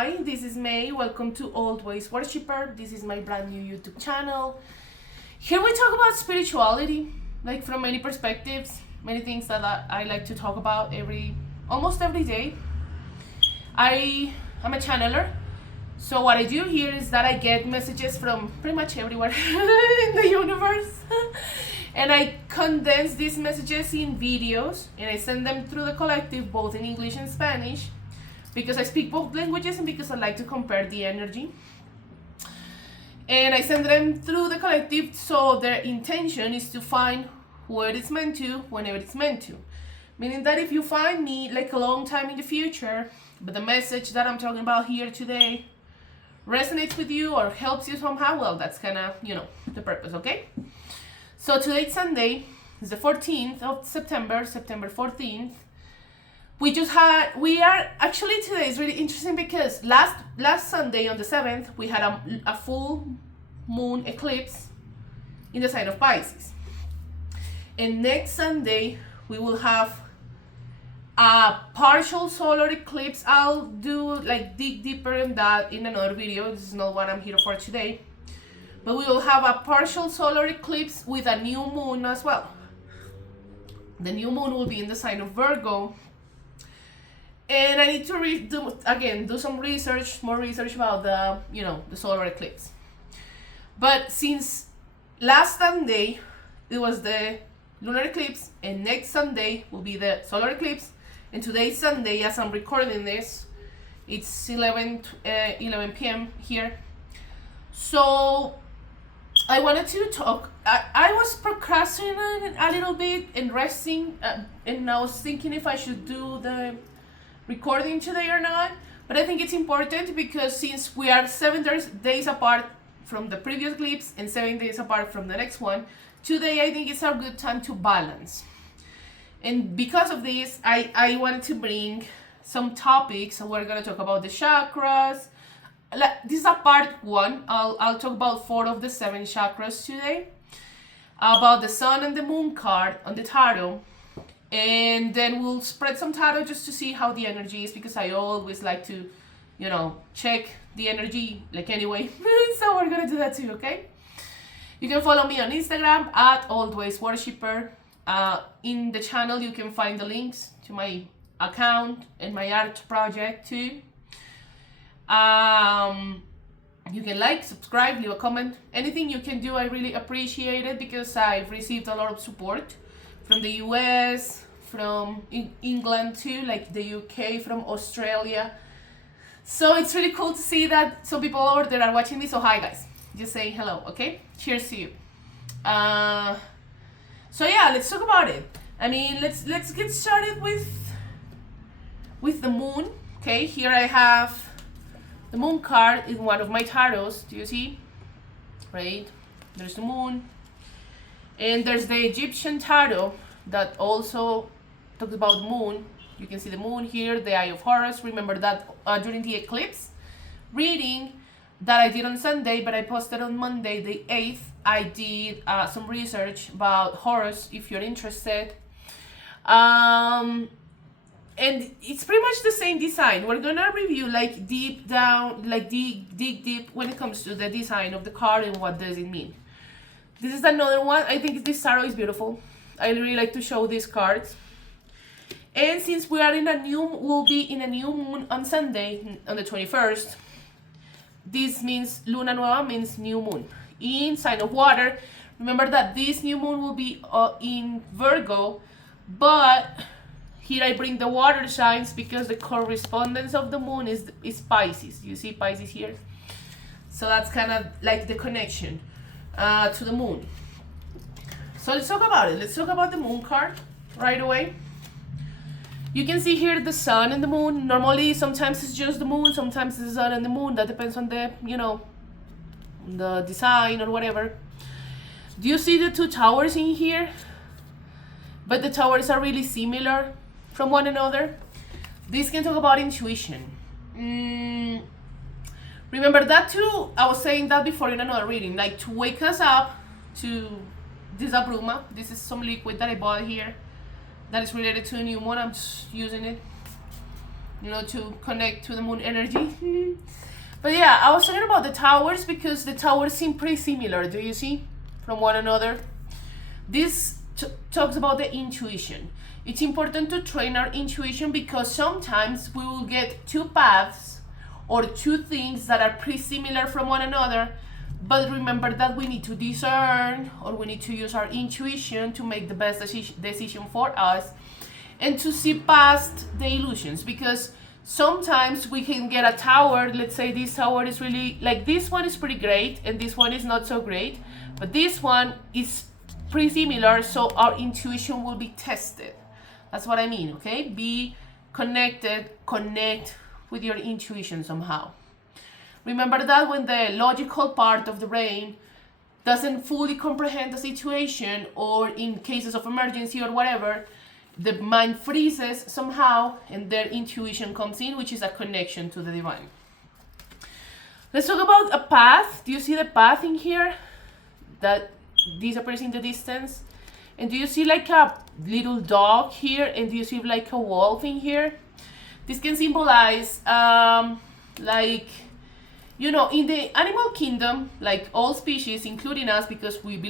Hi, this is May. Welcome to Always Worshipper. This is my brand new YouTube channel. Here we talk about spirituality, like from many perspectives, many things that I like to talk about almost every day. I am a channeler. So what I do here is that I get messages from pretty much everywhere in the universe. And I condense these messages in videos and I send them through the collective, both in English and Spanish, because I speak both languages and because I like to compare the energy. And I send them through the collective, so their intention is to find who it is meant to, whenever it's meant to. Meaning that if you find me like a long time in the future, but the message that I'm talking about here today resonates with you or helps you somehow, well, that's kind of, the purpose, okay? So today's Sunday, it's the 14th of September 14th. Today is really interesting because last Sunday on the 7th, we had a full moon eclipse in the sign of Pisces. And next Sunday, we will have a partial solar eclipse. I'll dig deeper in that in another video. This is not what I'm here for today. But we will have a partial solar eclipse with a new moon as well. The new moon will be in the sign of Virgo. And I need to do some more research about the solar eclipse. But since last Sunday it was the lunar eclipse, and next Sunday will be the solar eclipse, and today's Sunday, as I'm recording this, it's 11 p.m. here. So I wanted to talk. I was procrastinating a little bit and resting, and I was thinking if I should do the recording today or not, but I think it's important because since we are 7 days apart from the previous eclipse and 7 days apart from the next one, today I think it's a good time to balance. And because of this, I wanted to bring some topics. We're going to talk about the chakras. This is a part 1. I'll talk about 4 of the 7 chakras today, about the sun and the moon card on the tarot. And then we'll spread some tarot just to see how the energy is, because I always like to, check the energy like anyway. So we're gonna do that too, okay? You can follow me on Instagram at Always Worshipper. In the channel, you can find the links to my account and my art project too. You can like, subscribe, leave a comment. Anything you can do, I really appreciate it, because I've received a lot of support from the US, from England too, like the UK, from Australia. So it's really cool to see that some people over there are watching me. So hi guys, just saying hello, okay? Cheers to you. So yeah, let's talk about it. I mean, let's get started with the moon. Okay, here I have the moon card in one of my tarots. Do you see? Right? There's the moon. And there's the Egyptian tarot that also talks about the moon. You can see the moon here, the Eye of Horus. Remember that during the eclipse reading that I did on Sunday, but I posted on Monday, the 8th, I did some research about Horus, if you're interested. And it's pretty much the same design. We're gonna review deep down, dig deep when it comes to the design of the card and what does it mean. This is another one. I think this tarot is beautiful. I really like to show these cards. And since we'll be in a new moon on Sunday, on the 21st, this means Luna Nueva means new moon in sign of water. Remember that this new moon will be in Virgo, but here I bring the water signs because the correspondence of the moon is Pisces. You see Pisces here? So that's kind of like the connection to the moon. So let's talk about it. Let's talk about the moon card right away. You can see here the sun and the moon. Normally, sometimes it's just the moon, sometimes it's the sun and the moon. That depends on the, the design or whatever. Do you see the 2 towers in here? But the towers are really similar from one another. This can talk about intuition. Remember that too, I was saying that before in another reading, like to wake us up to this abruma. This is some liquid that I bought here that is related to a new moon. I'm just using it. to connect to the moon energy. But yeah, I was talking about the towers because the towers seem pretty similar, do you see, from one another. This talks about the intuition. It's important to train our intuition because sometimes we will get two paths or two things that are pretty similar from one another, but remember that we need to discern, or we need to use our intuition to make the best decision for us and to see past the illusions, because sometimes we can get a tower. Let's say this tower is really, like, this one is pretty great and this one is not so great, but this one is pretty similar, so our intuition will be tested. That's what I mean, okay? Be connected, connect with your intuition somehow. Remember that when the logical part of the brain doesn't fully comprehend the situation, or in cases of emergency or whatever, the mind freezes somehow and their intuition comes in, which is a connection to the divine. Let's talk about a path. Do you see the path in here that disappears in the distance? And do you see like a little dog here? And do you see like a wolf in here? This can symbolize like, in the animal kingdom, like all species, including us, because we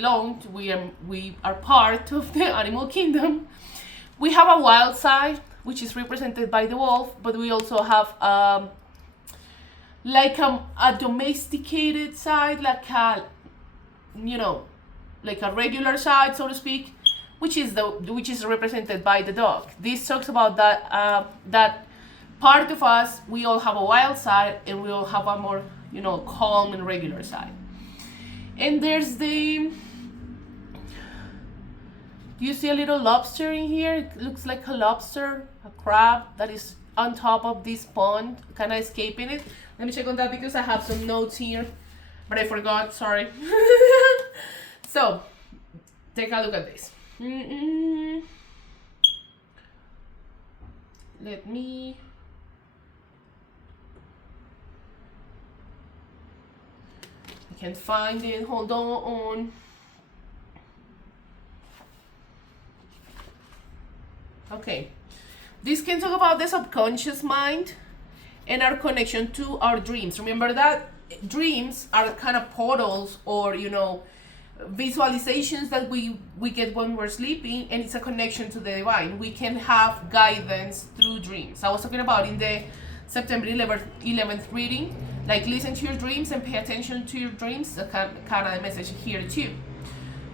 are part of the animal kingdom. We have a wild side, which is represented by the wolf, but we also have like a domesticated side, like a regular side, so to speak, which is represented by the dog. This talks about that part of us. We all have a wild side, and we all have a more calm and regular side. And there's do you see a little lobster in here? It looks like a lobster, a crab that is on top of this pond, kind of escaping it. Let me check on that because I have some notes here, but I forgot, sorry. So, take a look at this. Let me... I can't find it, hold on. Okay, this can talk about the subconscious mind and our connection to our dreams. Remember that dreams are kind of portals, or visualizations that we get when we're sleeping, and it's a connection to the divine. We can have guidance through dreams. I was talking about in the September 11th reading, like, listen to your dreams and pay attention to your dreams. That's kind of the message here too.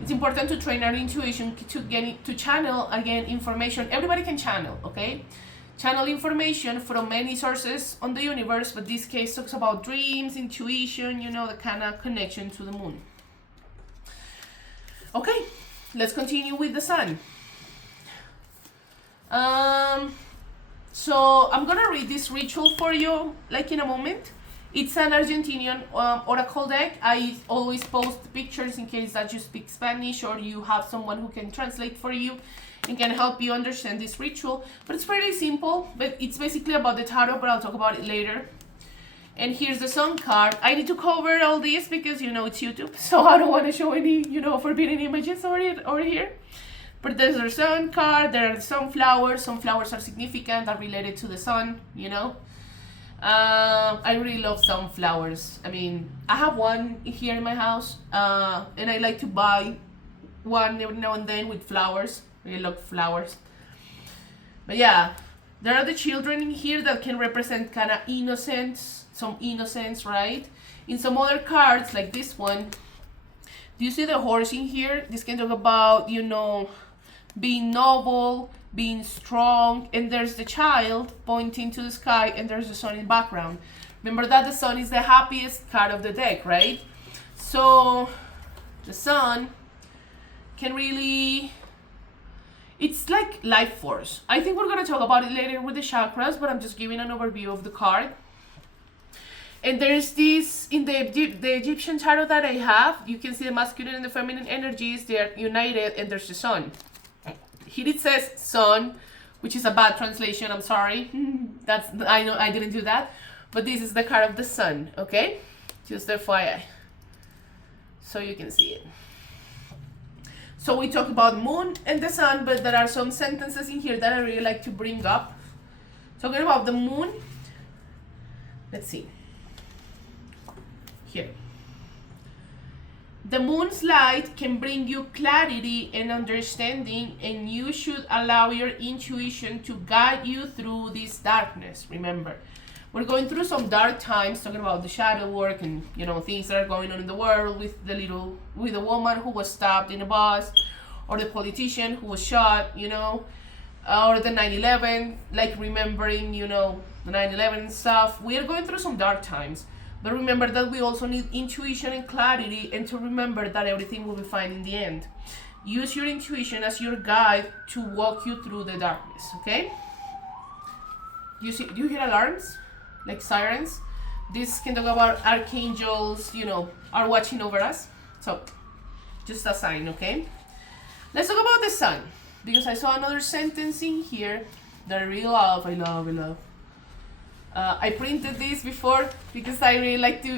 It's important to train our intuition to channel, again, information. Everybody can channel, okay? Channel information from many sources on the universe, but this case talks about dreams, intuition, the kind of connection to the moon. Okay, let's continue with the sun. So I'm gonna read this ritual for you, like, in a moment. It's an Argentinian oracle deck. I always post pictures in case that you speak Spanish or you have someone who can translate for you and can help you understand this ritual. But it's pretty simple, but it's basically about the tarot, but I'll talk about it later. And here's the sun card. I need to cover all this because, it's YouTube, so I don't want to show any, forbidden images over here. But there's the sun card, there are the sunflowers. Sunflowers are significant, are related to the sun, I really love sunflowers. I mean, I have one here in my house, and I like to buy one every now and then with flowers. I love flowers. But yeah, there are the children in here that can represent kind of innocence, some innocence, right? In some other cards, like this one, do you see the horse in here? This can talk about, being noble, being strong, and there's the child pointing to the sky, and there's the sun in the background. Remember that the sun is the happiest card of the deck, right? So the sun can really, it's like life force. I think we're going to talk about it later with the chakras, but I'm just giving an overview of the card. And there's this, in the Egyptian tarot that I have, you can see the masculine and the feminine energies, they're united, and there's the sun. Here it says sun, which is a bad translation, I'm sorry. I know I didn't do that. But this is the card of the sun, okay? Just FYI. So you can see it. So we talked about moon and the sun, but there are some sentences in here that I really like to bring up. Talking about the moon, let's see. Here. The moon's light can bring you clarity and understanding, and you should allow your intuition to guide you through this darkness. Remember, we're going through some dark times, talking about the shadow work and things that are going on in the world, with the woman who was stabbed in a bus, or the politician who was shot, or the 9/11, like remembering, the 9/11 stuff. We are going through some dark times. But remember that we also need intuition and clarity, and to remember that everything will be fine in the end. Use your intuition as your guide to walk you through the darkness, okay? Do you hear alarms? Like sirens? This can talk about archangels, are watching over us. So, just a sign, okay? Let's talk about the sun, because I saw another sentence in here that I really love. I love. I printed this before because I really like to,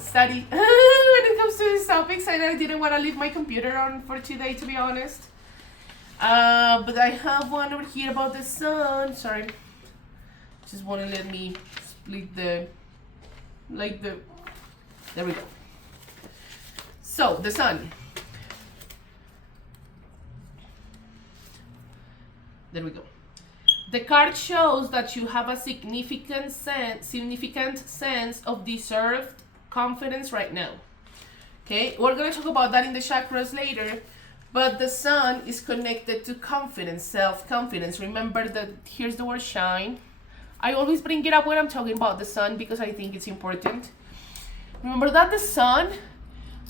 study when it comes to these topics, and I didn't want to leave my computer on for today, to be honest. But I have one over here about the sun. Sorry. Just want to let me split there we go. So, the sun. There we go. The card shows that you have a significant sense of deserved confidence right now. Okay, we're going to talk about that in the chakras later, but the sun is connected to confidence, self-confidence. Remember that here's the word shine. I always bring it up when I'm talking about the sun because I think it's important. Remember that the sun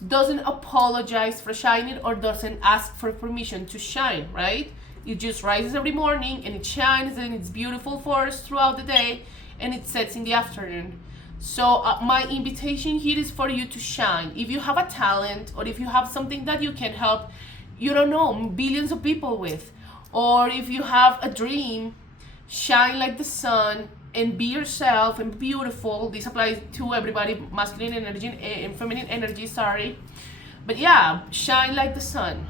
doesn't apologize for shining or doesn't ask for permission to shine, right? It just rises every morning and it shines and it's beautiful for us throughout the day, and it sets in the afternoon. So my invitation here is for you to shine. If you have a talent, or if you have something that you can help, billions of people with, or if you have a dream, shine like the sun and be yourself and beautiful. This applies to everybody, masculine energy and feminine energy, sorry. But yeah, shine like the sun.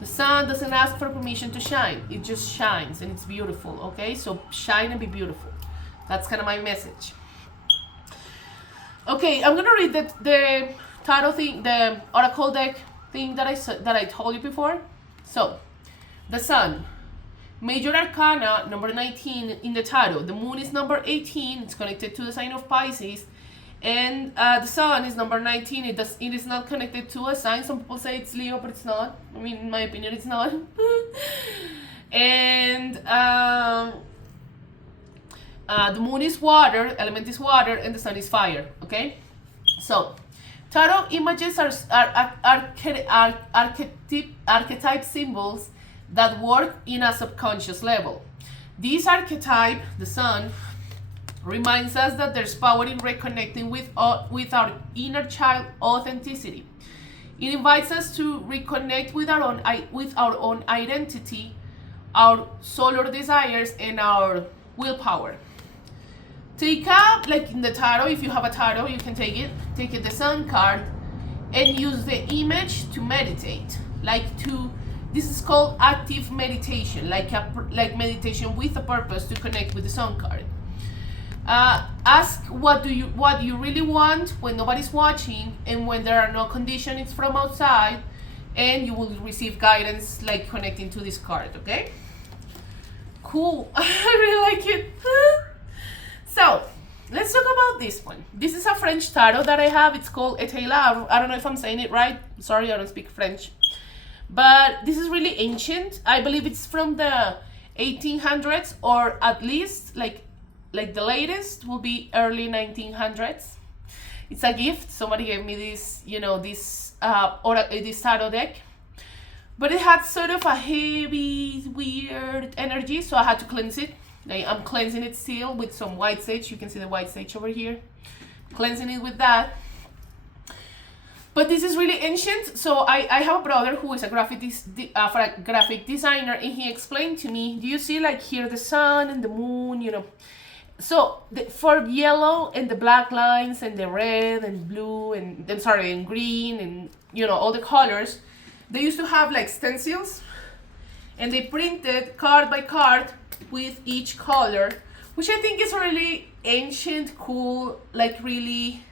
The sun doesn't ask for permission to shine. It just shines and it's beautiful, okay? So shine and be beautiful. That's kind of my message. Okay, I'm gonna read the tarot thing, the oracle deck thing that I told you before. So, the sun, major arcana number 19 in the tarot. The moon is number 18. It's connected to the sign of Pisces. And the sun is number 19. It is not connected to a sign. Some people say it's Leo, but it's not. I mean, in my opinion, it's not. And the moon is water, element is water, and the sun is fire. Okay? So, tarot images are archetype symbols that work in a subconscious level. This archetype, the sun, reminds us that there's power in reconnecting with our inner child authenticity. It invites us to reconnect with our own identity, our solar desires, and our willpower. Take up, like in the tarot, if you have a tarot, you can take it the sun card, and use the image to meditate. This is called active meditation, like meditation with a purpose to connect with the sun card. Ask what you really want when nobody's watching and when there are no conditions from outside, and you will receive guidance like connecting to this card, okay? Cool. I really like it. So, let's talk about this one. This is a French tarot that I have. It's called Etela. I don't know if I'm saying it right. Sorry, I don't speak French. But this is really ancient. I believe it's from the 1800s, or at least like the latest will be early 1900s. It's a gift. Somebody gave me this, this tarot deck. But it had sort of a heavy, weird energy, so I had to cleanse it. I'm cleansing it still with some white sage. You can see the white sage over here. Cleansing it with that. But this is really ancient. So I have a brother who is a graphic designer, and he explained to me, do you see like here the sun and the moon, So for yellow and the black lines and the red and blue and green and all the colors, they used to have like stencils, and they printed card by card with each color which I think is really ancient, cool, like really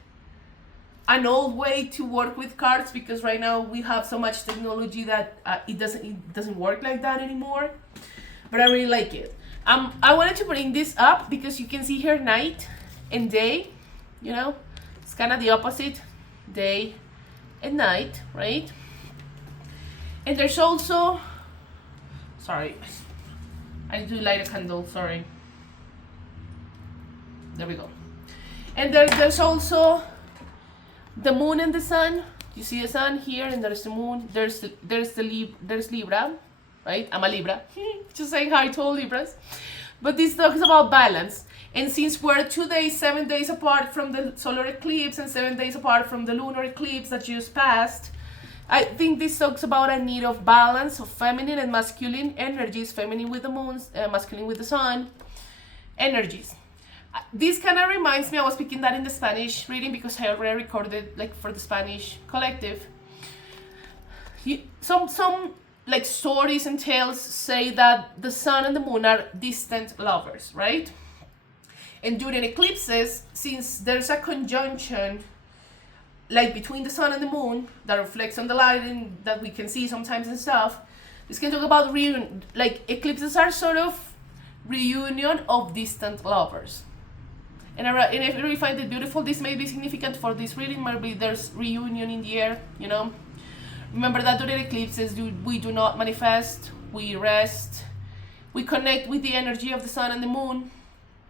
an old way to work with cards, because right now we have so much technology that it doesn't work like that anymore. But I really like it. I wanted to bring this up because you can see here night and day, you know, it's kind of the opposite, day and night, right? And there's also, sorry, I need to light a candle, sorry. There we go. And there's also the moon and the sun. You see the sun here, and there's the moon. There's Libra, right? I'm a Libra. Just saying hi to all Libras. But this talks about balance. And since we're 7 days apart from the solar eclipse and 7 days apart from the lunar eclipse that just passed, I think this talks about a need of balance of feminine and masculine energies, feminine with the moon, masculine with the sun energies. This kind of reminds me, I was speaking that in the Spanish reading because I already recorded like for the Spanish collective. Some like stories and tales say that the sun and the moon are distant lovers, right? And during eclipses, since there's a conjunction like between the sun and the moon that reflects on the light and that we can see sometimes and stuff, this can talk about reunion. Like eclipses are sort of reunion of distant lovers. And I really find it beautiful. This may be significant for this reading. Maybe there's reunion in the air, you know. Remember that during eclipses, we do not manifest, we rest, we connect with the energy of the sun and the moon.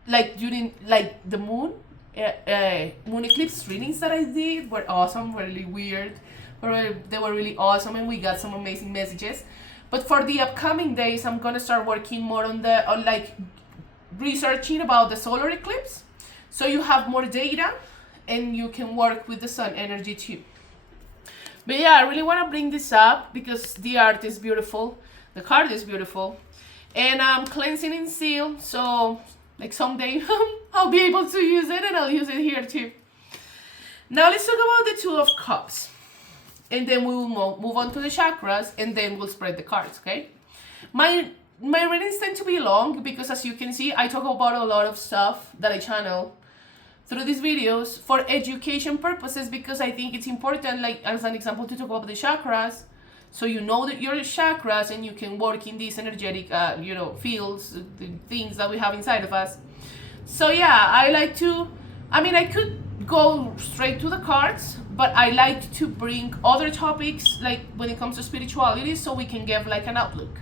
Like during the moon eclipse readings that I did were awesome, really weird, but they were really awesome, and we got some amazing messages. But for the upcoming days, I'm gonna start working more on researching about the solar eclipse, so you have more data and you can work with the sun energy too. But yeah, I really want to bring this up because the art is beautiful, the card is beautiful, and I'm cleansing in seal, so like someday I'll be able to use it, and I'll use it here too. Now let's talk about the Two of Cups, and then we will move on to the chakras, and then we'll spread the cards, okay? My readings tend to be long because, as you can see, I talk about a lot of stuff that I channel through these videos for education purposes, because I think it's important, like as an example, to talk about the chakras, so you know that your chakras and you can work in these energetic, fields, the things that we have inside of us. So yeah, I could go straight to the cards, but I like to bring other topics, like when it comes to spirituality, so we can give like an outlook.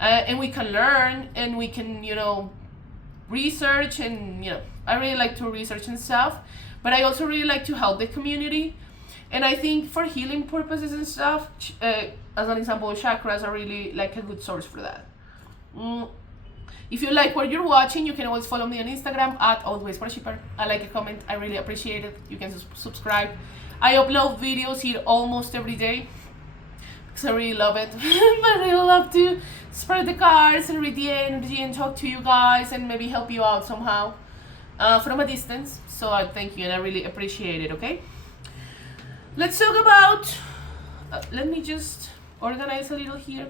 And we can learn, and we can, research, and, I really like to research and stuff, but I also really like to help the community. And I think for healing purposes and stuff, as an example, chakras are really like a good source for that. If you like what you're watching, you can always follow me on Instagram at alwaysworshipper. I like a comment, I really appreciate it. You can subscribe. I upload videos here almost every day because I really love it. I really love to spread the cards and read the energy and talk to you guys and maybe help you out somehow from a distance. So I thank you and I really appreciate it, okay? Let's talk about, let me just organize a little here,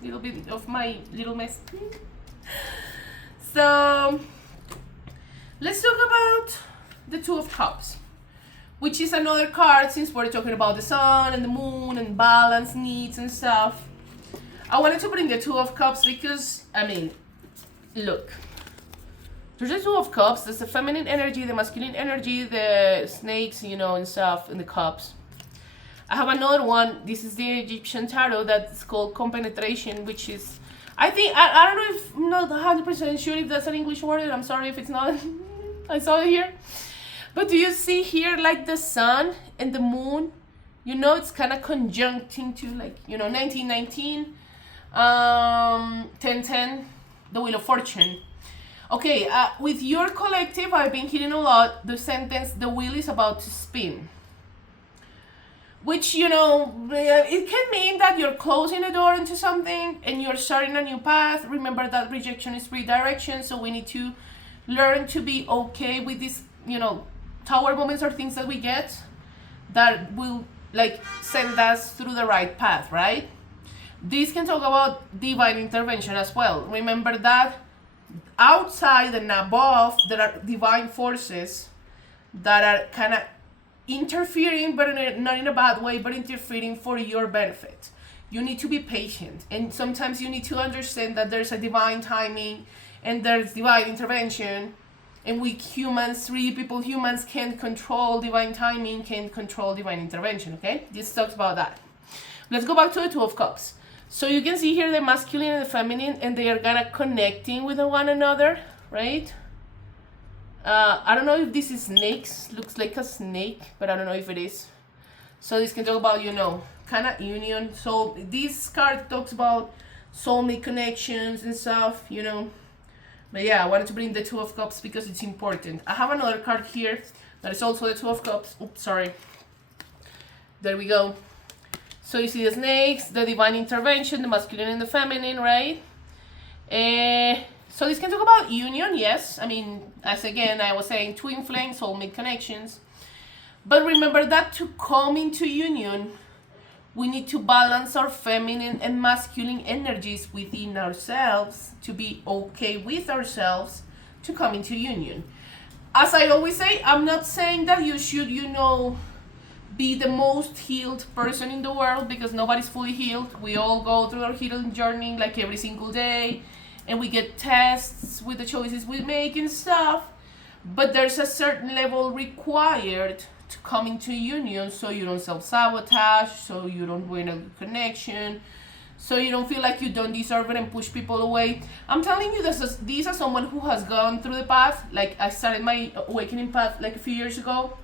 a little bit of my little mess. So let's talk about the Two of Cups, which is another card, since we're talking about the sun and the moon and balance needs and stuff. I wanted to bring the Two of Cups because, look, there's the Two of Cups, there's the feminine energy, the masculine energy, the snakes, and stuff, and the cups. I have another one. This is the Egyptian tarot that's called compenetration, which is, I think, I don't know if, I'm not 100% sure if that's an English word, and I'm sorry if it's not. I saw it here. But do you see here, like the sun and the moon? It's kind of conjuncting to, 1919, 1010, the Wheel of Fortune. Okay, with your collective, I've been hearing a lot the sentence, the wheel is about to spin. Which, it can mean that you're closing a door into something and you're starting a new path. Remember that rejection is redirection, so we need to learn to be okay with these, tower moments or things that we get that will, send us through the right path, right? This can talk about divine intervention as well. Remember that outside and above, there are divine forces that are kind of interfering, but not in a bad way, but interfering for your benefit. You need to be patient, and sometimes you need to understand that there's a divine timing and there's divine intervention, and we humans, humans can't control divine timing, can't control divine intervention. Okay, this talks about that. Let's go back to the Two of Cups. So you can see here the masculine and the feminine, and they are kind of connecting with one another, right? I don't know if this is snakes, looks like a snake, but I don't know if it is. So this can talk about, kind of union. So this card talks about soulmate connections and stuff, But yeah, I wanted to bring the Two of Cups because it's important. I have another card here that is also the Two of Cups. Oops, sorry. There we go. So you see the snakes, the divine intervention, the masculine and the feminine, right? So this can talk about union, yes. I mean, as again, I was saying, twin flame, soulmate connections. But remember that to come into union, we need to balance our feminine and masculine energies within ourselves to be okay with ourselves to come into union. As I always say, I'm not saying that you should, be the most healed person in the world, because nobody's fully healed. We all go through our healing journey like every single day, and we get tests with the choices we make and stuff. But there's a certain level required to come into union, so you don't self-sabotage, so you don't win a connection, so you don't feel like you don't deserve it and push people away. I'm telling you, these are someone who has gone through the path. Like, I started my awakening path like a few years ago,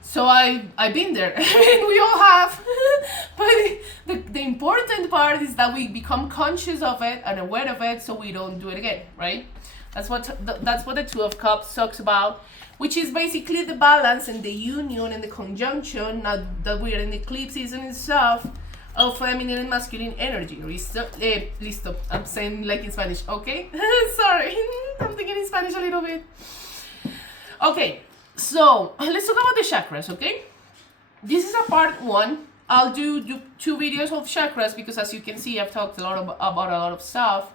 so I've been there. We all have. But the important part is that we become conscious of it and aware of it, so we don't do it again, right? That's what the Two of Cups talks about, which is basically the balance and the union and the conjunction, now that we're in the eclipse season and stuff, of feminine and masculine energy. Listo. I'm saying like in Spanish, okay? Sorry, I'm thinking in Spanish a little bit. Okay, so let's talk about the chakras, okay? This is a part one. I'll do 2 videos of chakras because, as you can see, I've talked about a lot of stuff.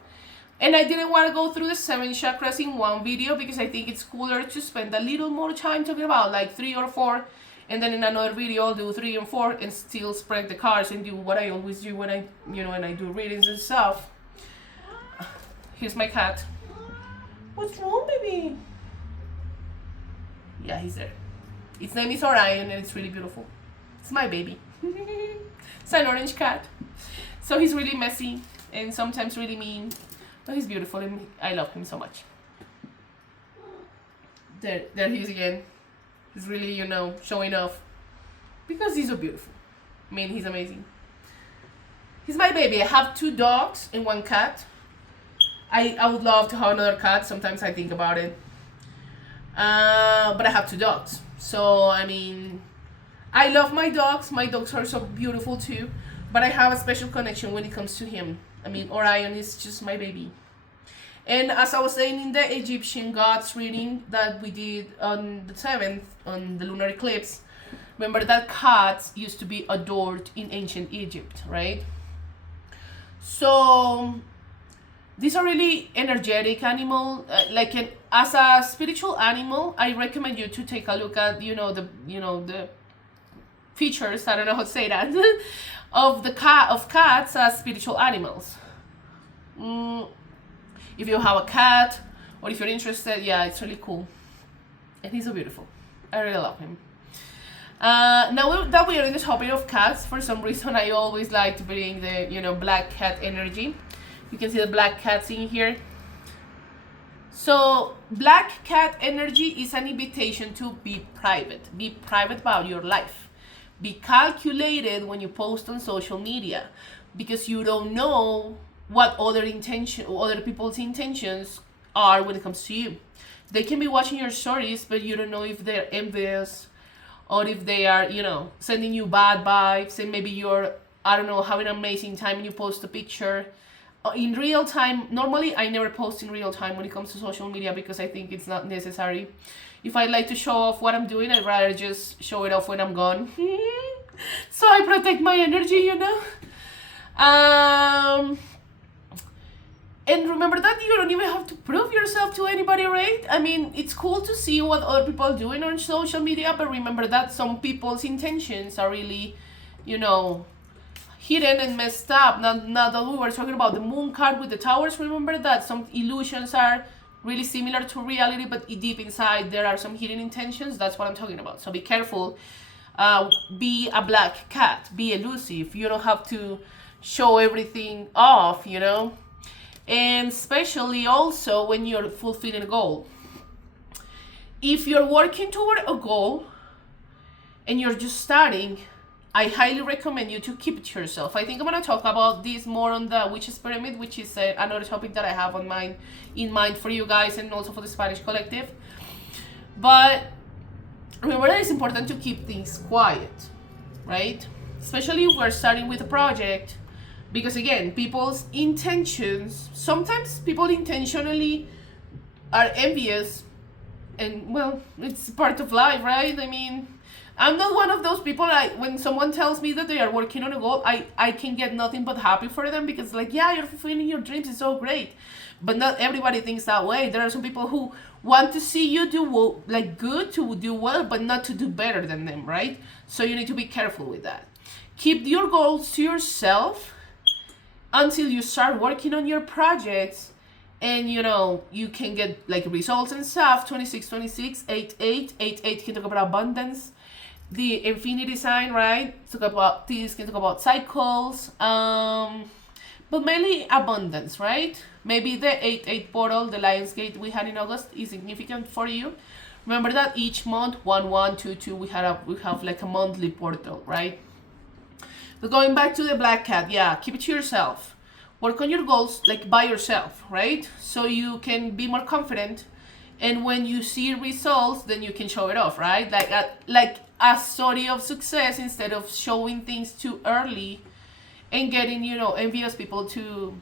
And I didn't want to go through the 7 chakras in one video because I think it's cooler to spend a little more time talking about like 3 or 4, and then in another video I'll do 3 and 4 and still spread the cards and do what I always do when I, when I do readings and stuff. Here's my cat. What's wrong, baby? Yeah, he's there. Its name is Orion and it's really beautiful. It's my baby. It's an orange cat. So he's really messy and sometimes really mean. But he's beautiful and I love him so much. There he is again. He's really, showing off. Because he's so beautiful. I mean, he's amazing. He's my baby. I have 2 dogs and 1 cat. I would love to have another cat. Sometimes I think about it. But I have 2 dogs. So, I mean, I love my dogs. My dogs are so beautiful too. But I have a special connection when it comes to him. I mean, Orion is just my baby. And as I was saying in the Egyptian gods reading that we did on the 7th, on the lunar eclipse, remember that cats used to be adored in ancient Egypt, right? So these are really energetic animal. As a spiritual animal, I recommend you to take a look at, the features, I don't know how to say that, of cats as spiritual animals. If you have a cat, or if you're interested, yeah, it's really cool. And he's so beautiful. I really love him. Now that we are in the topic of cats, for some reason I always like to bring the, black cat energy. You can see the black cats in here. So black cat energy is an invitation to be private. Be private about your life. Be calculated when you post on social media, because you don't know what other people's intentions are when it comes to you. They can be watching your stories, but you don't know if they're envious or if they are, sending you bad vibes, and maybe you're, having an amazing time and you post a picture in real time. Normally, I never post in real time when it comes to social media because I think it's not necessary. If I like to show off what I'm doing, I'd rather just show it off when I'm gone. So I protect my energy, And remember that you don't even have to prove yourself to anybody, right? I mean, it's cool to see what other people are doing on social media, but remember that some people's intentions are really, you know, hidden and messed up. Now that we were talking about the moon card with the towers, remember that some illusions are really similar to reality, but deep inside there are some hidden intentions. That's what I'm talking about. So be careful. Be a black cat. Be elusive. You don't have to show everything off, you know? And especially also when you're fulfilling a goal. If you're working toward a goal and you're just starting, I highly recommend you to keep it to yourself. I think I'm going to talk about this more on the Witches Pyramid, which is another topic that I have in mind for you guys and also for the Spanish Collective. But remember that it's important to keep things quiet, right? Especially if we're starting with a project. Because again, people's intentions, sometimes people intentionally are envious, and well, it's part of life, right? I mean, I'm not one of those people. When someone tells me that they are working on a goal, I can get nothing but happy for them, because like, yeah, you're fulfilling your dreams, it's so great. But not everybody thinks that way. There are some people who want to see you do like good, to do well, but not to do better than them, right? So you need to be careful with that. Keep your goals to yourself until you start working on your projects, and you know, you can get like results and stuff. 26, 88 can talk about abundance. The infinity sign, right? Talk about this, can talk about cycles, but mainly abundance, right? Maybe the 88 portal, the Lions Gate we had in August, is significant for you. Remember that each month, 1122, we have like a monthly portal, right? But going back to the black cat, yeah, keep it to yourself. Work on your goals like by yourself, right? So you can be more confident, and when you see results, then you can show it off, right? Like a story of success, instead of showing things too early and getting, you know, envious people to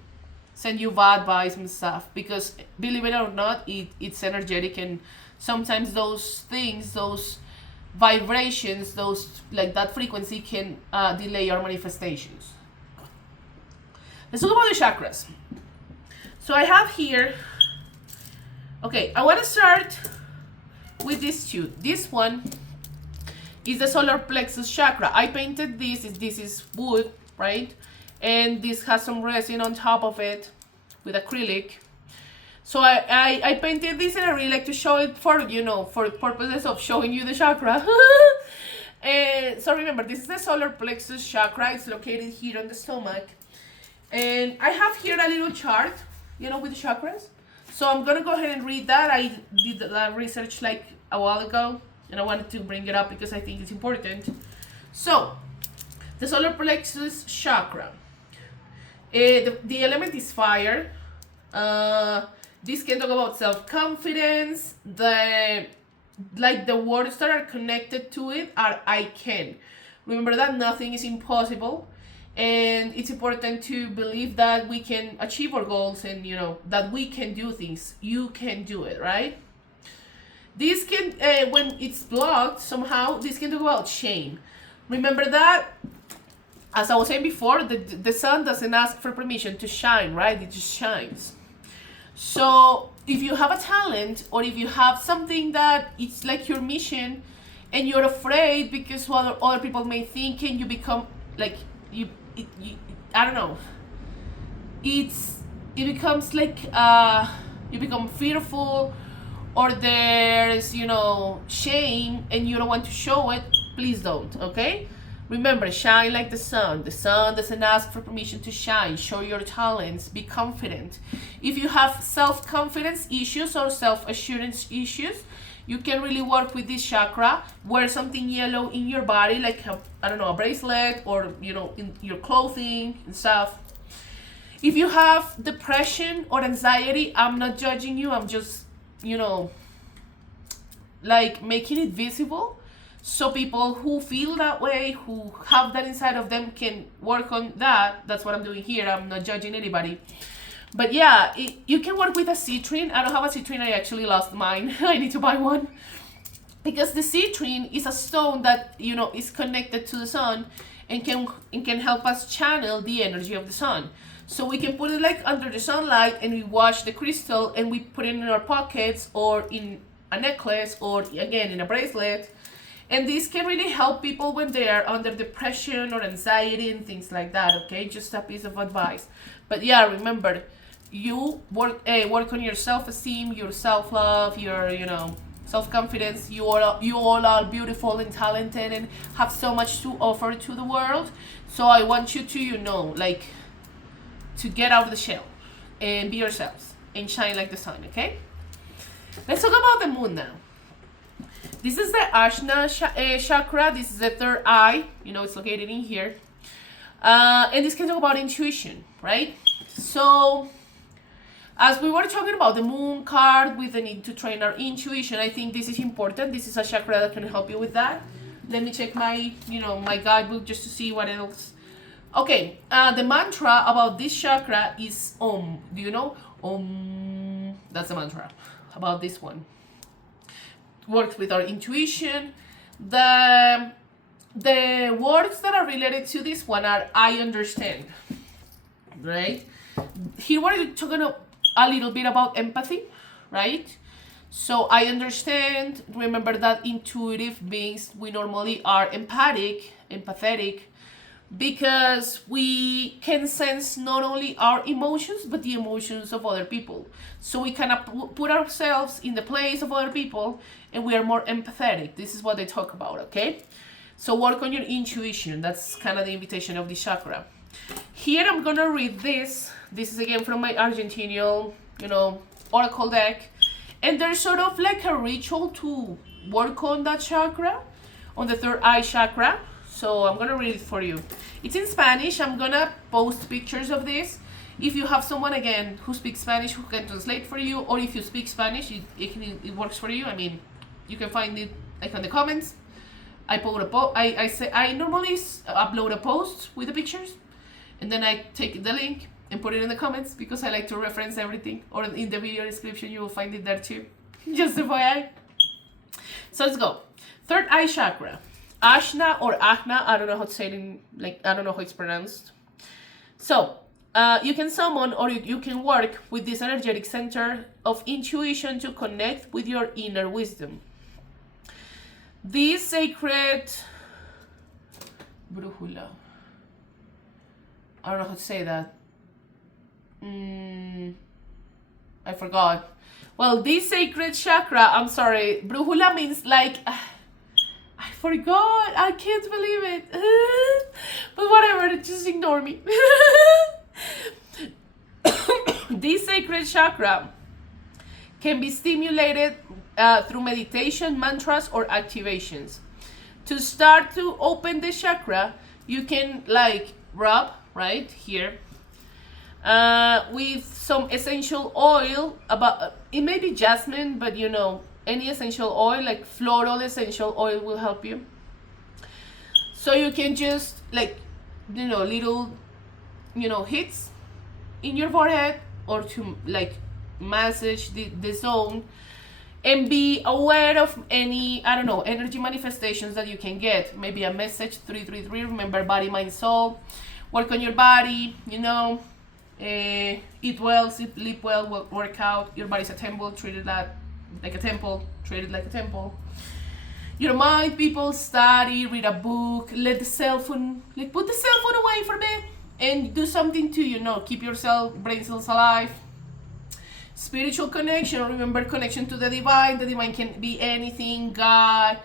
send you bad vibes and stuff. Because believe it or not, it's energetic, and sometimes those things, those vibrations, those like that frequency can delay our manifestations. Let's talk about the chakras. So I have here, okay, I want to start with these two. This one is the solar plexus chakra. I painted this is wood, right? And this has some resin on top of it with acrylic. So I painted this, and I really like to show it for, you know, for purposes of showing you the chakra. And so remember, this is the solar plexus chakra. It's located here on the stomach. And I have here a little chart, you know, with the chakras. So I'm going to go ahead and read that. I did that research like a while ago, and I wanted to bring it up because I think it's important. So, the solar plexus chakra. The element is fire. This can talk about self-confidence. The words that are connected to it are I can. Remember that nothing is impossible, and it's important to believe that we can achieve our goals, and you know that we can do things. You can do it, right? This can, when it's blocked somehow, this can talk about shame. Remember that, as I was saying before, the sun doesn't ask for permission to shine, right? It just shines. So if you have a talent, or if you have something that it's like your mission, and you're afraid because what other people may think, and you become like I don't know, it becomes like you become fearful, or there's, you know, shame, and you don't want to show it. Please don't, okay? Remember, shine like the sun. The sun doesn't ask for permission to shine. Show your talents. Be confident. If you have self-confidence issues or self-assurance issues, you can really work with this chakra. Wear something yellow in your body, like a bracelet, or, you know, in your clothing and stuff. If you have depression or anxiety, I'm not judging you. I'm just, you know, like making it visible, so people who feel that way, who have that inside of them, can work on that. That's what I'm doing here. I'm not judging anybody. But yeah, you can work with a citrine. I don't have a citrine. I actually lost mine. I need to buy one. Because the citrine is a stone that, you know, is connected to the sun, and can help us channel the energy of the sun. So we can put it like under the sunlight and we wash the crystal and we put it in our pockets or in a necklace or again in a bracelet. And this can really help people when they are under depression or anxiety and things like that, okay? Just a piece of advice. But yeah, remember, you work on your self-esteem, your self-love, your, self-confidence. You all are beautiful and talented and have so much to offer to the world. So I want you to, to get out of the shell and be yourselves and shine like the sun, okay? Let's talk about the moon now. This is the Ajna chakra. This is the third eye. It's located in here. And this can talk about intuition, right? So, as we were talking about the moon card with the need to train our intuition, I think this is important. This is a chakra that can help you with that. Let me check my, my guidebook just to see what else. Okay, the mantra about this chakra is Om. Do you know? Om. That's the mantra about this one. Works with our intuition. The words that are related to this one are I understand, right? Here we're talking a little bit about empathy, right? So I understand. Remember that intuitive beings, we normally are empathetic, because we can sense not only our emotions but the emotions of other people. So we kind of put ourselves in the place of other people and we are more empathetic. This is what they talk about, okay? So work on your intuition. That's kind of the invitation of this chakra. Here I'm gonna read this. This is again from my Argentinian, oracle deck. And there's sort of like a ritual to work on that chakra, on the third eye chakra. So I'm gonna read it for you. It's in Spanish. I'm gonna post pictures of this. If you have someone again who speaks Spanish who can translate for you, or if you speak Spanish, it works for you. I mean, you can find it like on the comments. I normally upload a post with the pictures, and then I take the link and put it in the comments because I like to reference everything. Or in the video description, you will find it there too. Just FYI. So let's go. Third eye chakra. Ajna or Ajna, I don't know how to say it I don't know how it's pronounced. So, you can summon or you can work with this energetic center of intuition to connect with your inner wisdom. This sacred brújula, I don't know how to say that. I forgot. Well, this sacred chakra, I'm sorry, brújula means I forgot. I can't believe it. But whatever, just ignore me. This sacred chakra can be stimulated through meditation, mantras, or activations. To start to open the chakra, you can rub right here with some essential oil. It may be jasmine, but any essential oil, like floral essential oil, will help you. So you can just little hits in your forehead, or to massage the zone, and be aware of any energy manifestations that you can get. Maybe a message 333. Remember, body, mind, soul. Work on your body. Eat well, sleep well, work out. Your body's a temple. Treat it like a temple. Treat it like a temple. Your mind, people, study, read a book, let the cell phone, put the cell phone away for a bit and do something to, keep your brain cells alive. Spiritual connection, remember, connection to the divine. The divine can be anything, God,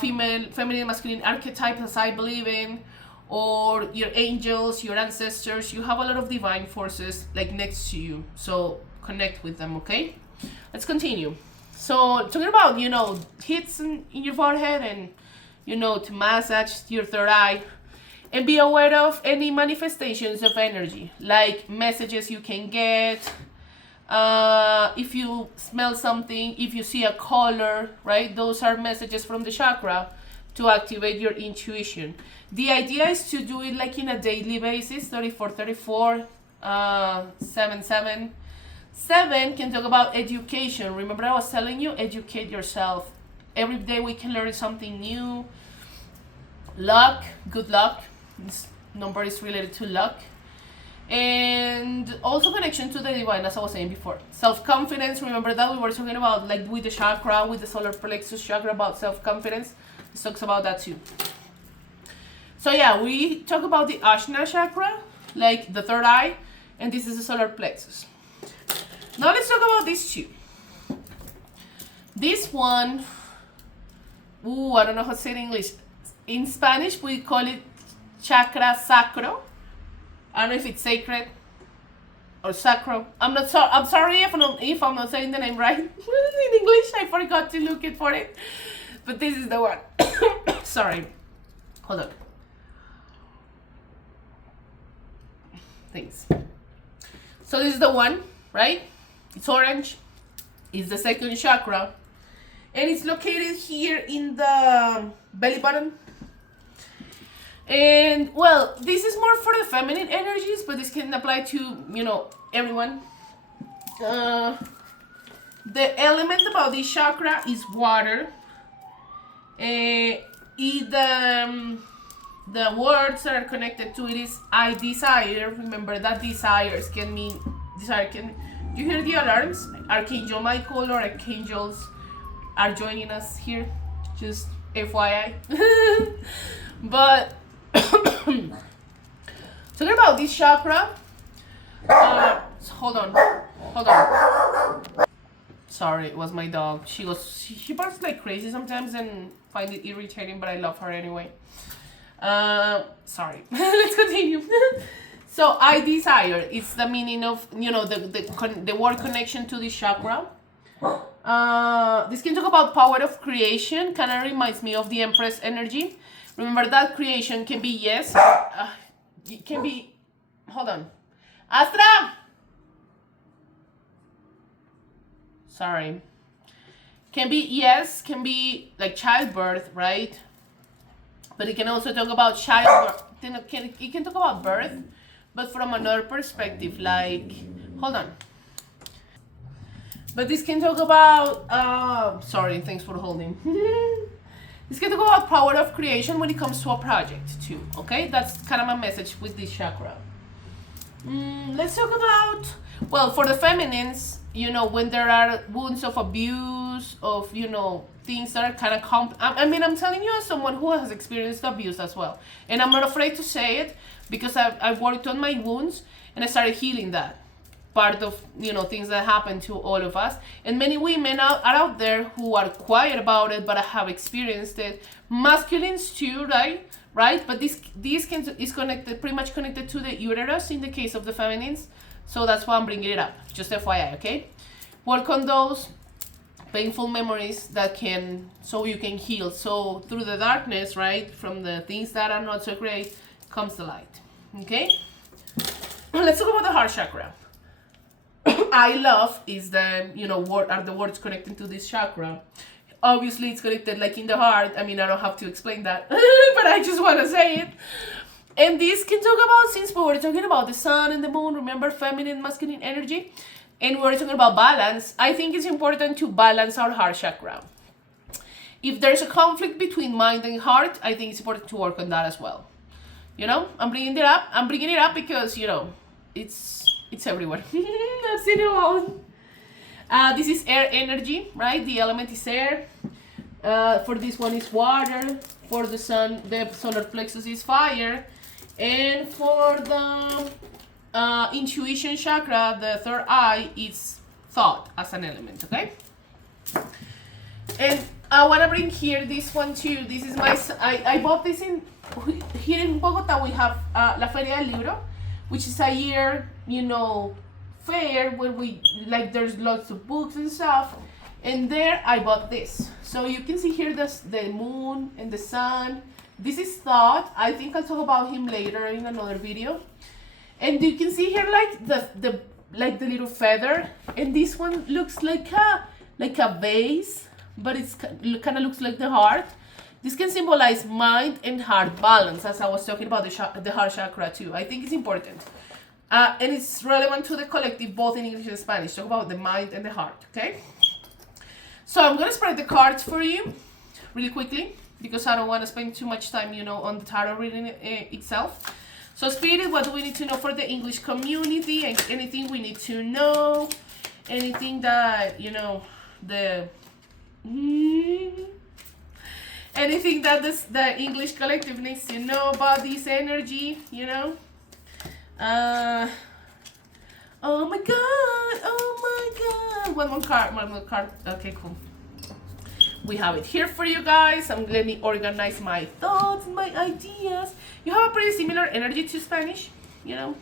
female, feminine, masculine archetypes, as I believe in, or your angels, your ancestors. You have a lot of divine forces next to you, so connect with them, okay? Let's continue. So talking about, hits in your forehead and, to massage your third eye, and be aware of any manifestations of energy, like messages you can get. If you smell something, if you see a color, right? Those are messages from the chakra to activate your intuition. The idea is to do it in a daily basis, 34, 7. 7 can talk about education. Remember I was telling you, educate yourself. Every day we can learn something new. Luck, good luck. This number is related to luck. And also connection to the divine, as I was saying before. Self-confidence, remember that we were talking about, like with the chakra, with the solar plexus chakra, about self-confidence. This talks about that too. So yeah, we talk about the Ajna chakra, like the third eye, and this is the solar plexus. Now let's talk about these two. This one, I don't know how to say it in English. In Spanish, we call it chakra sacro. I don't know if it's sacred or sacro. I'm sorry if I'm not saying the name right. In English, I forgot to look it for it. But this is the one. Sorry. Hold on. Thanks. So this is the one, right? It's orange. It's the second chakra. And it's located here in the belly button. And well, this is more for the feminine energies, but this can apply to, you know, everyone. The element about this chakra is water. The words that are connected to it is I desire. Remember that desires can mean desire can. You hear the alarms? Archangel Michael or archangels are joining us here. Just FYI. But talking about this chakra, hold on. Sorry, it was my dog. She barks like crazy sometimes and find it irritating, but I love her anyway. Sorry. Let's continue. So I desire. It's the meaning of, you know, the word connection to this chakra. This can talk about power of creation. Kind of reminds me of the Empress energy. Remember that creation can be yes. It can be. Hold on. Astra! Sorry. Can be yes, can be like childbirth, right? But it can also talk about childbirth. It can talk about birth, but from another perspective. Like, hold on. But this can talk about. Sorry, thanks for holding. This can talk about power of creation when it comes to a project too, okay? That's kind of my message with this chakra. Let's talk about, well, for the feminines, you know, when there are wounds of abuse, of, you know, things that are kind of I'm telling you as someone who has experienced abuse as well. And I'm not afraid to say it because I've worked on my wounds and I started healing that. Part of, you know, things that happen to all of us, and many women are out there who are quiet about it but have experienced it. Masculines too, right? But this is connected, pretty much connected to the uterus in the case of the feminines, so that's why I'm bringing it up. Just FYI, okay? Work on those painful memories so you can heal. So through the darkness, right, from the things that are not so great, comes the light. Okay? Let's talk about the heart chakra. I love is the, you know, are the words connected to this chakra. Obviously, it's connected like in the heart. I mean, I don't have to explain that, but I just want to say it. And this can talk about, since we were talking about the sun and the moon, remember feminine, masculine energy, and we were talking about balance. I think it's important to balance our heart chakra. If there's a conflict between mind and heart, I think it's important to work on that as well. You know, I'm bringing it up because, you know, it's everywhere. I've seen it all. This is air energy, right? The element is air. For this one is water. For the sun, the solar plexus is fire. And for the intuition chakra, the third eye, is thought as an element, okay? And I want to bring here this one too. This is I bought this here in Bogota. We have La Feria del Libro, which is a year, you know, fair where there's lots of books and stuff. And there I bought this. So you can see here the moon and the sun. This is thought. I think I'll talk about him later in another video. And you can see here like the little feather. And this one looks like a vase, but it kind of looks like the heart. This can symbolize mind and heart balance, as I was talking about the heart chakra too. I think it's important. And it's relevant to the collective, both in English and Spanish. Talk about the mind and the heart, okay? So I'm going to spread the cards for you really quickly because I don't want to spend too much time, you know, on the tarot reading itself. So Spirit, what do we need to know for the English community? And anything we need to know? Anything that, you know, anything that the English collective needs to know about this energy, you know? Oh my god, oh my god. One more card. Okay, cool. We have it here for you guys. I'm let me organize my thoughts and my ideas. You have a pretty similar energy to Spanish, you know.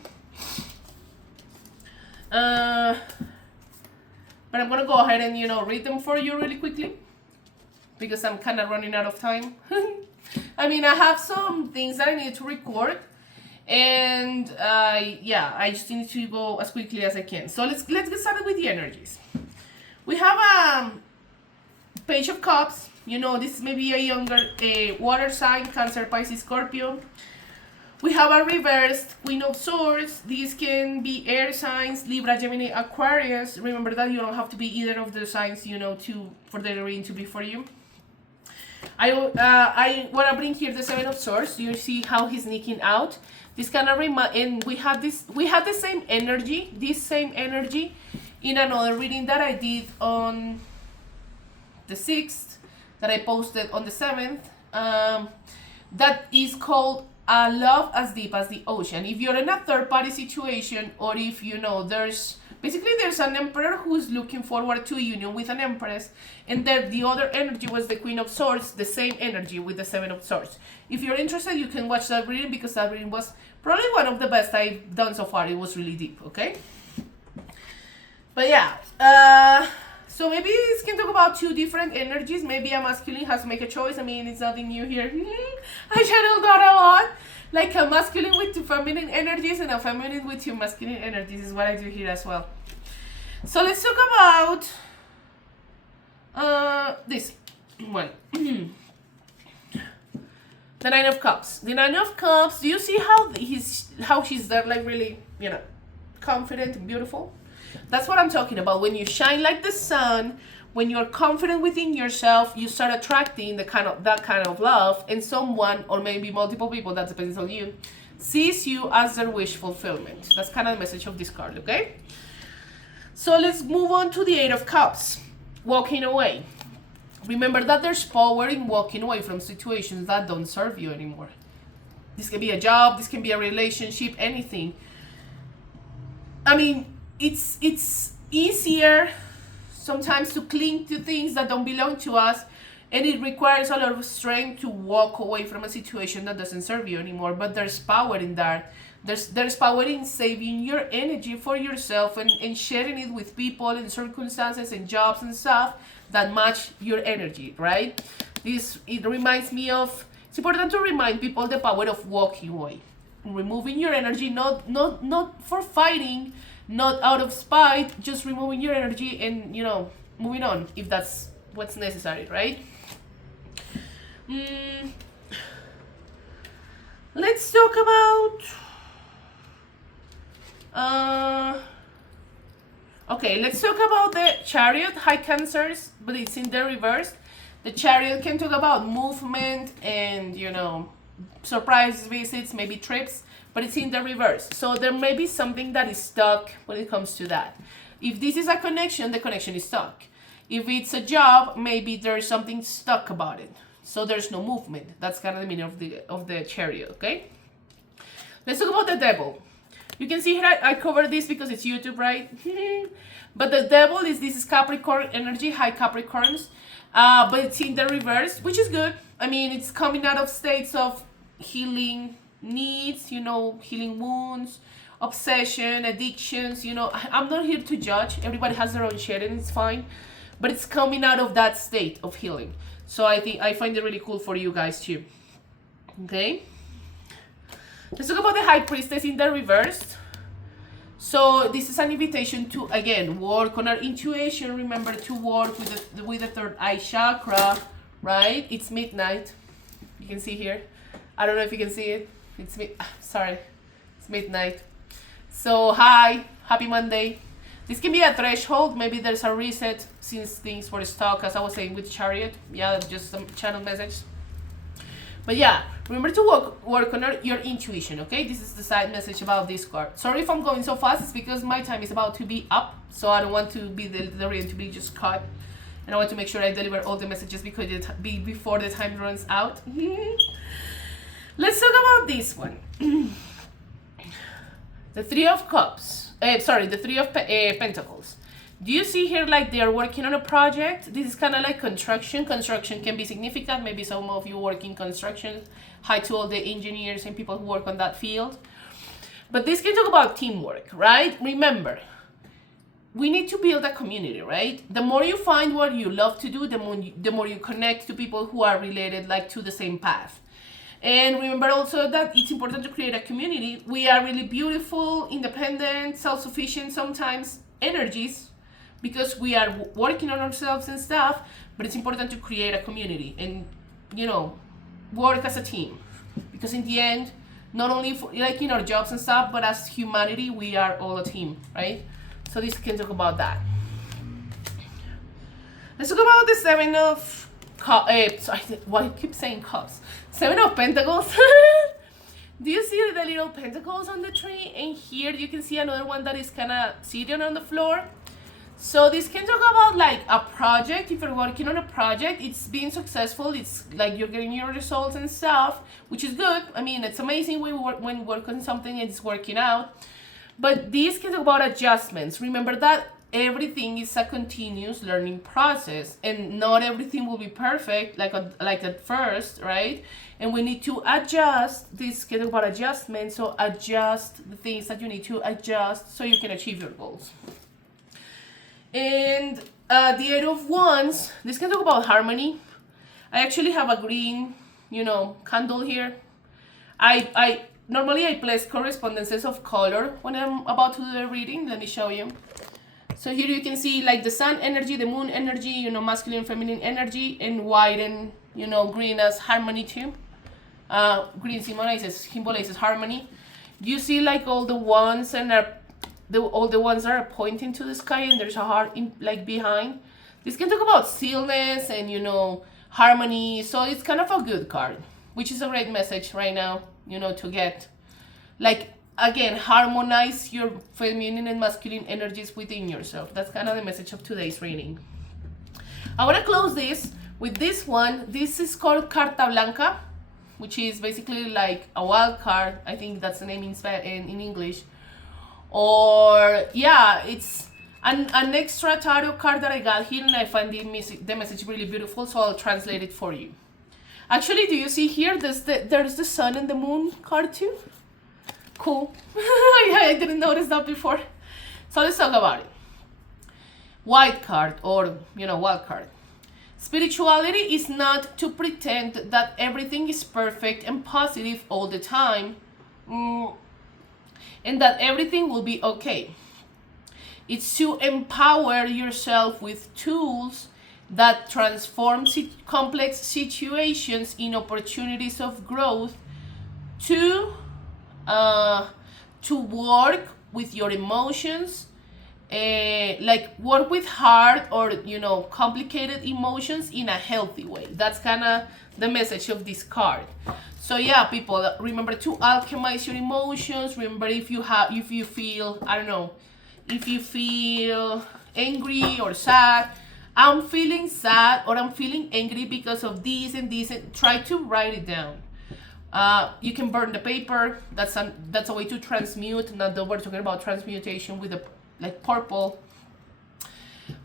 But I'm gonna go ahead and, you know, read them for you really quickly because I'm kind of running out of time. I mean, I have some things that I need to record, and yeah, I just need to go as quickly as I can. So let's get started with the energies. We have a Page of Cups. You know, this is maybe a younger water sign, Cancer, Pisces, Scorpio. We have a reversed Queen of Swords. These can be air signs, Libra, Gemini, Aquarius. Remember that you don't have to be either of the signs, you know, for the reading to be for you. I want to bring here the Seven of Swords. You see how he's sneaking out. This kind of and we had the same energy, in another reading that I did on the 6th, that I posted on the 7th. That is called A Love as Deep as the Ocean. If you're in a third party situation, or if you know there's an emperor who's looking forward to a union with an empress, and the other energy was the Queen of Swords, the same energy with the Seven of Swords. If you're interested, you can watch that reading because that reading was probably one of the best I've done so far. It was really deep, okay? But yeah, so maybe this can talk about two different energies. Maybe a masculine has to make a choice. I mean, it's nothing new here. I channeled that a lot. Like a masculine with two feminine energies and a feminine with two masculine energies is what I do here as well. So let's talk about this one. The Nine of Cups. The Nine of Cups, do you see how she's there, like really, you know, confident and beautiful? That's what I'm talking about. When you shine like the sun, when you're confident within yourself, you start attracting that kind of love, and someone, or maybe multiple people, that depends on you, sees you as their wish fulfillment. That's kind of the message of this card, okay? So let's move on to the Eight of Cups. Walking away. Remember that there's power in walking away from situations that don't serve you anymore. This can be a job, this can be a relationship, anything. I mean, it's easier sometimes to cling to things that don't belong to us, and it requires a lot of strength to walk away from a situation that doesn't serve you anymore. But there's power in that. There's power in saving your energy for yourself and sharing it with people and circumstances and jobs and stuff that match your energy, right? It reminds me of, it's important to remind people the power of walking away, removing your energy, not for fighting, not out of spite, just removing your energy and, you know, moving on if that's what's necessary, right? Let's talk about okay, let's talk about the Chariot, High Cancers, but it's in the reverse. The Chariot can talk about movement and, you know, surprise visits, maybe trips, but it's in the reverse. So there may be something that is stuck when it comes to that. If this is a connection, the connection is stuck. If it's a job, maybe there's something stuck about it. So there's no movement. That's kind of the meaning of the Chariot, okay? Let's talk about the Devil. You can see here I covered this because it's YouTube, right? But the Devil this is Capricorn energy, high Capricorns. But it's in the reverse, which is good. I mean, it's coming out of states of healing needs, you know, healing wounds, obsession, addictions, you know. I'm not here to judge. Everybody has their own shit and it's fine. But it's coming out of that state of healing. So I find it really cool for you guys too. Okay? Let's talk about the High Priestess in the reverse. So this is an invitation to, again, work on our intuition. Remember to work with the third eye chakra, right? It's midnight. You can see here. I don't know if you can see it. It's midnight. So happy Monday. This can be a threshold. Maybe there's a reset since things were stuck, as I was saying with Chariot. Yeah, just some channel message. But yeah, remember to work on your intuition, okay? This is the side message about this card. Sorry if I'm going so fast, it's because my time is about to be up, so I don't want to be the reading to be just cut. And I want to make sure I deliver all the messages because before the time runs out. Let's talk about this one. The Three of Cups. The Three of Pentacles. Do you see here like they are working on a project? This is kind of like construction. Construction can be significant. Maybe some of you work in construction. Hi to all the engineers and people who work on that field. But this can talk about teamwork, right? Remember, we need to build a community, right? The more you find what you love to do, the more you connect to people who are related, like to the same path. And remember also that it's important to create a community. We are really beautiful, independent, self-sufficient sometimes energies because we are working on ourselves and stuff, but it's important to create a community and, you know, work as a team. Because in the end, not only for, like in our jobs and stuff, but as humanity, we are all a team, right? So this can talk about that. Let's talk about the Seven of I keep saying cups. Seven of Pentacles. Do you see the little pentacles on the tree? And here you can see another one that is kind of sitting on the floor. So this can talk about like a project. If you're working on a project, it's being successful. It's like you're getting your results and stuff, which is good. I mean, it's amazing when we work on something, it's working out. But this can talk about adjustments. Remember that everything is a continuous learning process, and not everything will be perfect like at first, right? And we need to adjust. This can talk about adjustment. So adjust the things that you need to adjust so you can achieve your goals. And the Eight of Wands, this can talk about harmony. I actually have a green, candle here. Normally I place correspondences of color when I'm about to do the reading. Let me show you. So here you can see like the sun energy, the moon energy, masculine and feminine energy, and white and, green as harmony too. Green symbolizes harmony. You see like all the wands and all the ones are pointing to the sky, and there's a heart behind. This can talk about stillness and, harmony. So it's kind of a good card, which is a great message right now, to get again, harmonize your feminine and masculine energies within yourself. That's kind of the message of today's reading. I want to close this with this one. This is called Carta Blanca, which is basically like a wild card. I think that's the name in English. Or, yeah, it's an extra tarot card that I got here, and I find the message really beautiful, so I'll translate it for you. Actually, do you see here, there's the sun and the moon card too? Cool. I didn't notice that before. So let's talk about it. White card, or wild card. Spirituality is not to pretend that everything is perfect and positive all the time, and that everything will be okay. It's to empower yourself with tools that transform complex situations in opportunities of growth, to work with your emotions, work with hard or complicated emotions in a healthy way. That's kind of the message of this card. So yeah, people, remember to alchemize your emotions. Remember, if you feel, I don't know, if you feel angry or sad, I'm feeling sad or I'm feeling angry because of this and this, and try to write it down. You can burn the paper. That's a way to transmute. Not that we're talking about transmutation with the purple.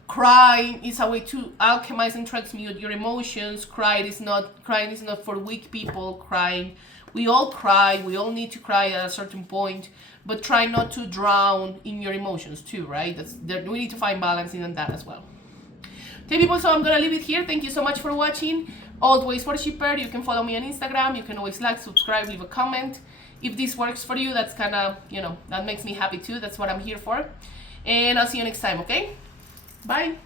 Crying is a way to alchemize and transmute your emotions. Crying is not for weak people. Crying, we all cry. We all need to cry at a certain point, but try not to drown in your emotions too, right? We need to find balance in that as well. Okay, people, so I'm gonna leave it here. Thank you so much for watching. Always worshiper. You can follow me on Instagram. You can always subscribe, leave a comment. If this works for you, that's kind of, that makes me happy too. That's what I'm here for. And I'll see you next time, okay? Bye.